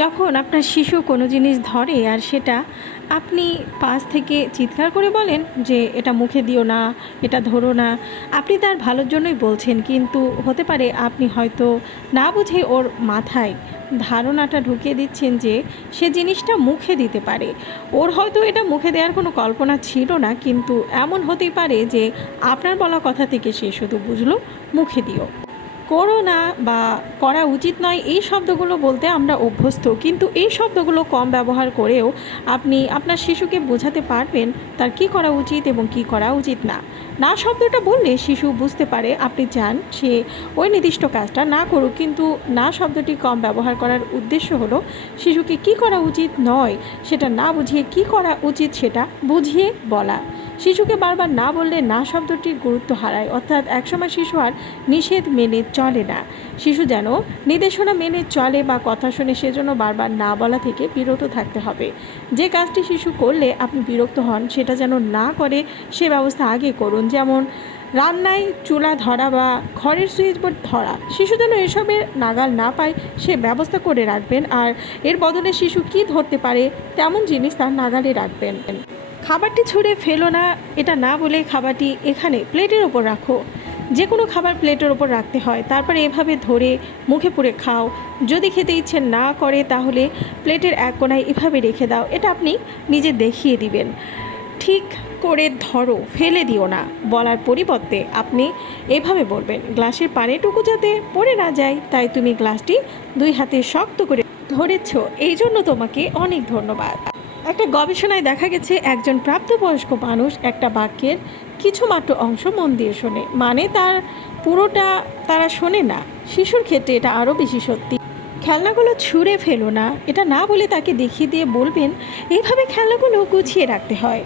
যখন আপনার শিশু কোনো জিনিস ধরে আর সেটা আপনি পাশ থেকে চিৎকার করে বলেন যে এটা মুখে দিও না, এটা ধরো না, আপনি তার ভালোর জন্যই বলছেন। কিন্তু হতে পারে আপনি হয়তো না বুঝে ওর মাথায় ধারণাটা ঢুকিয়ে দিচ্ছেন যে সে জিনিসটা মুখে দিতে পারে। ওর হয়তো এটা মুখে দেওয়ার কোনো কল্পনা ছিল না, কিন্তু এমন হতেই পারে যে আপনার বলা কথা থেকে সে শুধু বুঝলো, মুখে দিও। করো না বা করা উচিত নয়, এই শব্দগুলো বলতে আমরা অভ্যস্ত। কিন্তু এই শব্দগুলো কম ব্যবহার করেও আপনি আপনার শিশুকে বোঝাতে পারবেন তার কি করা উচিত এবং কি করা উচিত না। না শব্দটা বললে শিশু বুঝতে পারে, আপনি চান সে ওই নির্দিষ্ট কাজটা না করুক, কিন্তু না শব্দটি কম ব্যবহার করার উদ্দেশ্য হলো শিশুকে কি করা উচিত নয়, সেটা না বুঝিয়ে কি করা উচিত সেটা বুঝিয়ে বলা। শিশুকে বারবার না বললে না শব্দটির গুরুত্ব হারায়। অর্থাৎ একসময় শিশু আর নিষেধ মেনে চলে না। শিশু যেন নির্দেশনা মেনে চলে বা কথা শুনে সেজন্য বারবার না বলা থেকে বিরত থাকতে হবে। যে কাজটি শিশু করলে আপনি বিরক্ত হন, সেটা যেন না করে, সে ব্যবস্থা আগে করুন। যেমন রান্নায় চুলা ধরা বা ঘরের সুইচ বোর্ড ধরা। শিশু যেন এসবের নাগাল না পায়, সে ব্যবস্থা করে রাখবেন। আর এর বদলে শিশু কি ধরতে পারে, তেমন জিনিস তার নাগালে রাখবেন। খাবারটি ছুঁড়ে ফেলো না, এটা না বলে খাবারটি এখানে প্লেটের ওপর রাখো। যে কোনো খাবার প্লেটের ওপর রাখতে হয়। তারপরে এভাবে ধরে মুখে পুরে খাও। যদি খেতে ইচ্ছে না করে, তাহলে প্লেটের এক কোনায় এভাবে রেখে দাও। এটা আপনি নিজে দেখিয়ে দিবেন। ঠিক করে ধরো, ফেলে দিও না। বলার পরিবর্তে আপনি এভাবে বলবেন, গ্লাসের পানিটুকু যাতে পড়ে না যায়, তাই তুমি গ্লাসটি দুই হাতে শক্ত করে ধরেছ। এই জন্য তোমাকে অনেক ধন্যবাদ। একটা গবেষণায় দেখা গেছে, একজন প্রাপ্তবয়স্ক মানুষ একটা বাক্যের কিছুমাত্র অংশ মন দিয়ে শোনে। মানে তার পুরোটা তারা শোনে না। শিশুর ক্ষেত্রে এটা আরও বেশি সত্যি। খেলনাগুলো ছুঁড়ে ফেলো না। এটা না বলে তাকে দেখিয়ে দিয়ে বলবেন, এইভাবে খেলনাগুলো গুছিয়ে রাখতে হয়।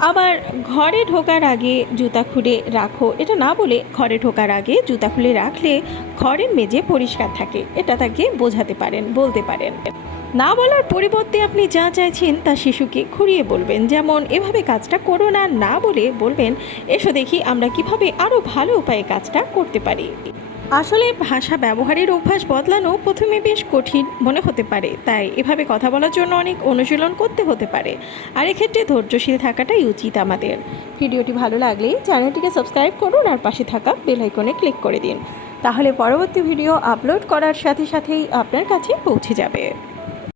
আবার ঘরে ঢোকার আগে জুতা খুলে রাখো। এটা না বলে ঘরে ঢোকার আগে জুতা খুলে রাখলে ঘরের মেঝে পরিষ্কার থাকে। এটা তাকে বোঝাতে পারেন, বলতে পারেন। না বলার পরিবর্তে আপনি যা চাইছেন তা শিশুকে ঘুরিয়ে বলবেন। যেমন, এভাবে কাজটা করো না। না বলে বলবেন, এসো দেখি আমরা কীভাবে আরও ভালো উপায়ে কাজটা করতে পারি। আসলে ভাষা ব্যবহারের অভ্যাস বদলানো প্রথমে বেশ কঠিন মনে হতে পারে, তাই এভাবে কথা বলার জন্য অনেক অনুশীলন করতে হতে পারে। আর এক্ষেত্রে ধৈর্যশীল থাকাটাই উচিত আমাদের। ভিডিওটি ভালো লাগলে চ্যানেলটিকে সাবস্ক্রাইব করুন আর পাশে থাকা বেল আইকনে ক্লিক করে দিন। তাহলে পরবর্তী ভিডিও আপলোড করার সাথে সাথেই আপনার কাছে পৌঁছে যাবে।